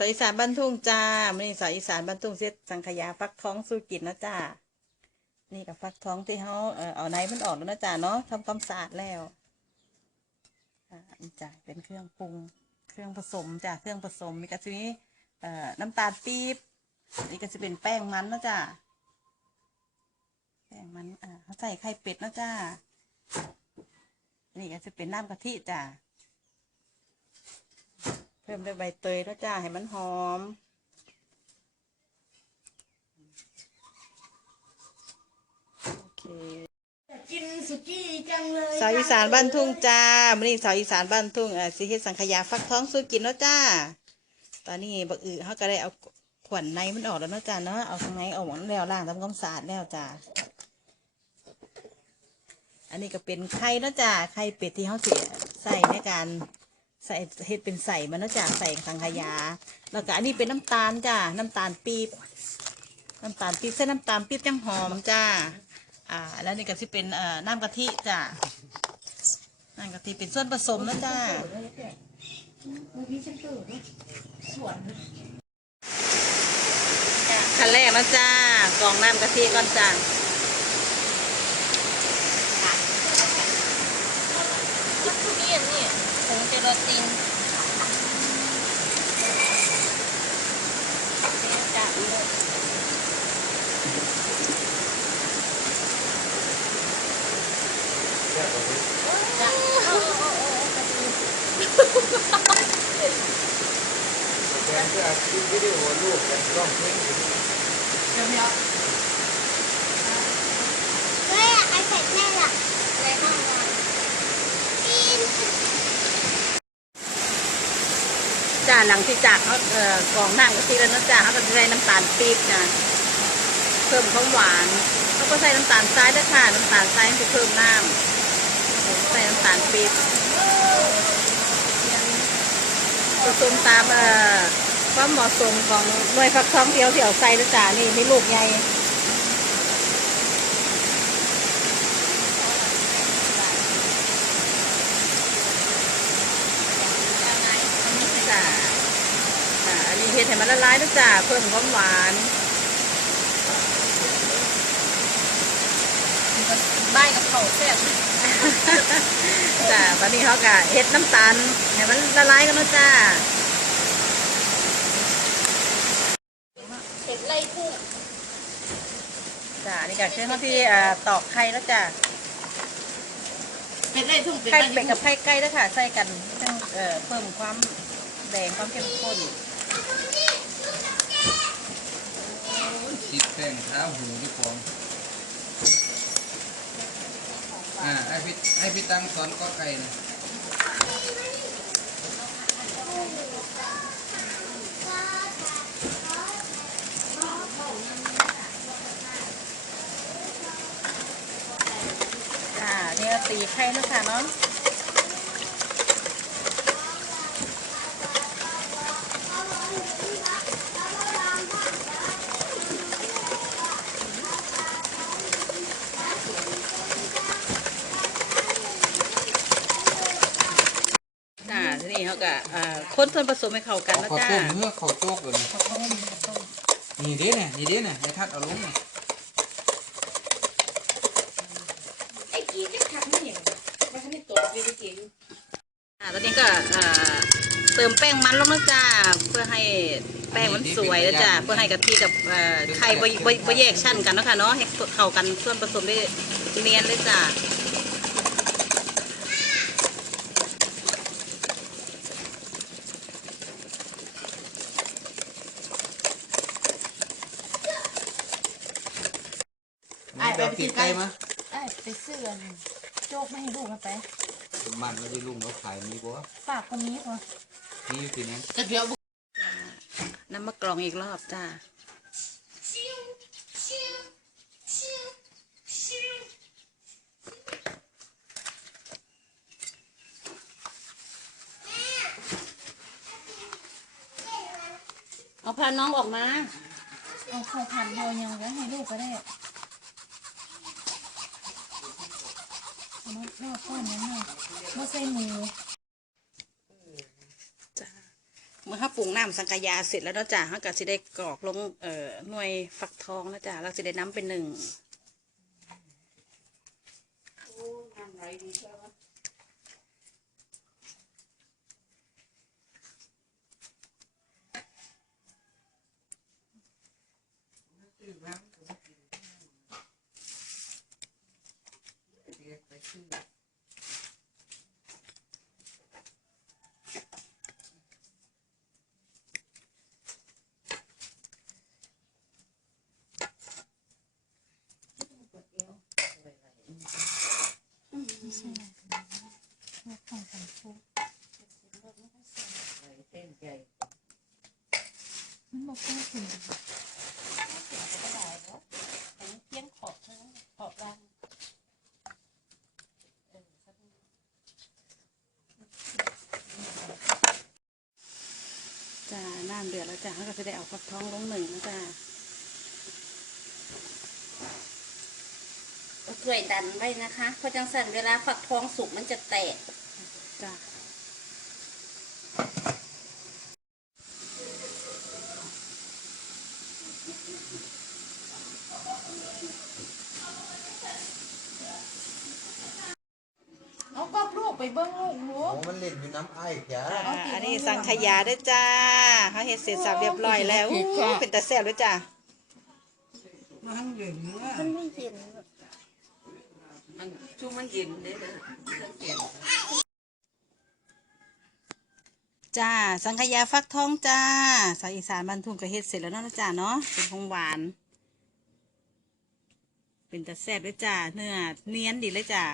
สายอีสานบ้านทุ่งจ้ามื่อนี้สายอีสานบ้านทุ่งเซ็ตสังขยาฟักทองสู้กินนะจ้า นี่กับฟักทองที่เขาเออเอาในมันออกแล้วนะจ้าเนาะทำความสะอาดแล้วอ่านี่จ้าเป็นเครื่องปรุง เครื่องผสมจ้าเครื่องผสมมีกระชีเอ่อน้ำตาลปี๊บนี่ก็จะเป็นแป้งมันนะจ้าแป้งมันอ่าเขาใส่ไข่เป็ดนะจ้านี่ก็จะเป็นน้ำกะทิจ้า พิ่มด้วยใบเตยแล้วจ้าให้มันหอม โอเคกินสุกี้จังเลยสาวอีสานบ้านทุ่งจ้ามื่อนี้สาวอีสานบ้านทุ่งเอ่อสิเฮ็ดสังขยาฟักท้องสู้กินแล้วจ้า ตอนนี้บักอือเขาก็ได้เอาขวัญในมันออกแล้วเนาะจ้าเนาะเอาข้างในออกหมดแล้วล่างทำความสะอาดแล้วจ้าอันนี้ก็เป็นไข่เนาะจ้าไข่เป็ดที่เขาเสียใส่ในการ ใส่เฮ็ดเป็นใส่มันเนาะจ้าใส่สังขยา แล้วก็อันนี้เป็นน้ำตาลจ้าน้ำตาลปี๊บน้ำตาลปี๊บเส้นน้ำตาลปี๊บจังหอมจ้า อ่า แล้วนี่ก็จะเป็นเอ่อน้ำกะทิจ้าน้ำกะทิเป็นส่วนผสมนะจ้าเมื่อกี้ฉันเกิดนะสวนขั้นแรกนะจ้ากรองน้ำกะทิก่อนจ้าเรียนเนี่ย ผงเจลาตินจ้าแทนที่อาชีพวิดีโอลูกยัง จ้าหลังที่จากเขาเอ่อกองน้ำกะทิแล้วนะจ้าเขาก็จะใส่น้ำตาลปี๊บจ้าเพิ่มความหวานเขาก็ใส่น้ำตาลทรายด้วยค่ะน้ำตาลทรายมันจะเพิ่มน้ำใส่น้ำตาลปี๊บผสมตามเอ่อความเหมาะสมของหน่วยฟักทองที่เอาที่เอาใส่นะจ้านี่มีลูกใหญ่ จ้า อ่าอันนี้เฮ็ดให้มันละลายนะจ้าเพิ่มความหวานบ้ายกับเขาแซ่บจ้าตอนนี้เขาก็เฮ็ดน้ำตาลให้มันละลายกันเนาะจ้าเห็ดไล่ทุ่งจ้านี่ก็คือเขาที่เอ่อตอกไข่แล้วจ้าเห็ดไล่ทุ่งเป็นไข่ไล่เป็ดกับไข่ไก่แล้วค่ะ ใส่กันเพิ่มเอ่อเพิ่มความแดงความเข้มข้น ติดแป้งเท้าหูที่ฟองอ่าไอพี่ไอพี่ตั้งสอนก็ไก่นะจ้าเนี่ยตีไข่นะคะเนาะจ้า ทีนี้เขาก็อ่าคนส่วนผสมให้เข้ากันนะขอจ้าต้มเมื่อเขาโจ๊กเลยนี่เด้เนี่ยนี่เด้เนี่ยให้ทัดเอาลงเนี่ยไอ้กี้จะทักไม่เห็นว่าเขาไม่ตัวเวทีเก๋อยู่อ่าตอนนี้ก็อ่าเติมแป้งมันลงนะจ้าเพื่อให้แป้งมันสวยนะจ้าเพื่อให้กะทิกับเอ่อไข่บ่บ่บ่แยกชั้นกันเนาะค่ะเนาะให้เข้ากันส่วนผสมได้เนียนเลยจ้า มันจะติดไก่มาไอ้ไปซื้ออันโจ๊กไม่ให้ลูกมาไป มันไม่ได้ลุงเราขายมีบ่ฝากคนนี้พอมีอยู่ที่นั้นจะเดี๋ยวน้ำมะกรองอีกรอบจ้าเอาพาน้องออกมา เอาข้าวผัดพอยังไว้ให้ลูกก็ได้ เอามาแม่ก้อนนั้นเน่อยมาใส่หมูจ้าเมื่อถ้าปรุงน้ำสังกะยาเสร็จแล้วเนาะจ้ะเขาก็สิได้กรอกลงเอ่อหน่วยฟักทองนะจ้ะเราสิได้น้ำเป็นหนึ่ง โอ้น้ำไหลดีใช่ไหม เพี้ยนขอบเท่านั้นขอบรังจ้า น้ำเดือดแล้วจ้ะเขาก็จะได้เอาฟักทองลงหนึ่งนะจ้าเอาถ้วยดันไว้นะคะ เพราะจังสันเวลาฝักทองสุกมันจะแตกจ้าเอากอบลูกไปเบิ้งลูกลู โอ้ ก มันเล่นอยู่น้ำไอ้แกอ่าอันนี้สังขยาด้วยจ้าเขาเฮ็ดเสร็จสับเรียบร้อยแล้วอู้เป็นตาแซ่บด้วยจ้ามันเย็นเนื้อมันไม่เย็นมันช่วงมันเย็นเลยนะสังเกตจ้า สังขยาฟักทองจ้า สายอีสานบ้านทุ่งก็เฮ็ดเสร็จแล้วเนาะจ้าเนาะ เป็นของหวาน เป็นตาแซ่บด้วยจ้า เนื้อเนียนดีเลยจ้า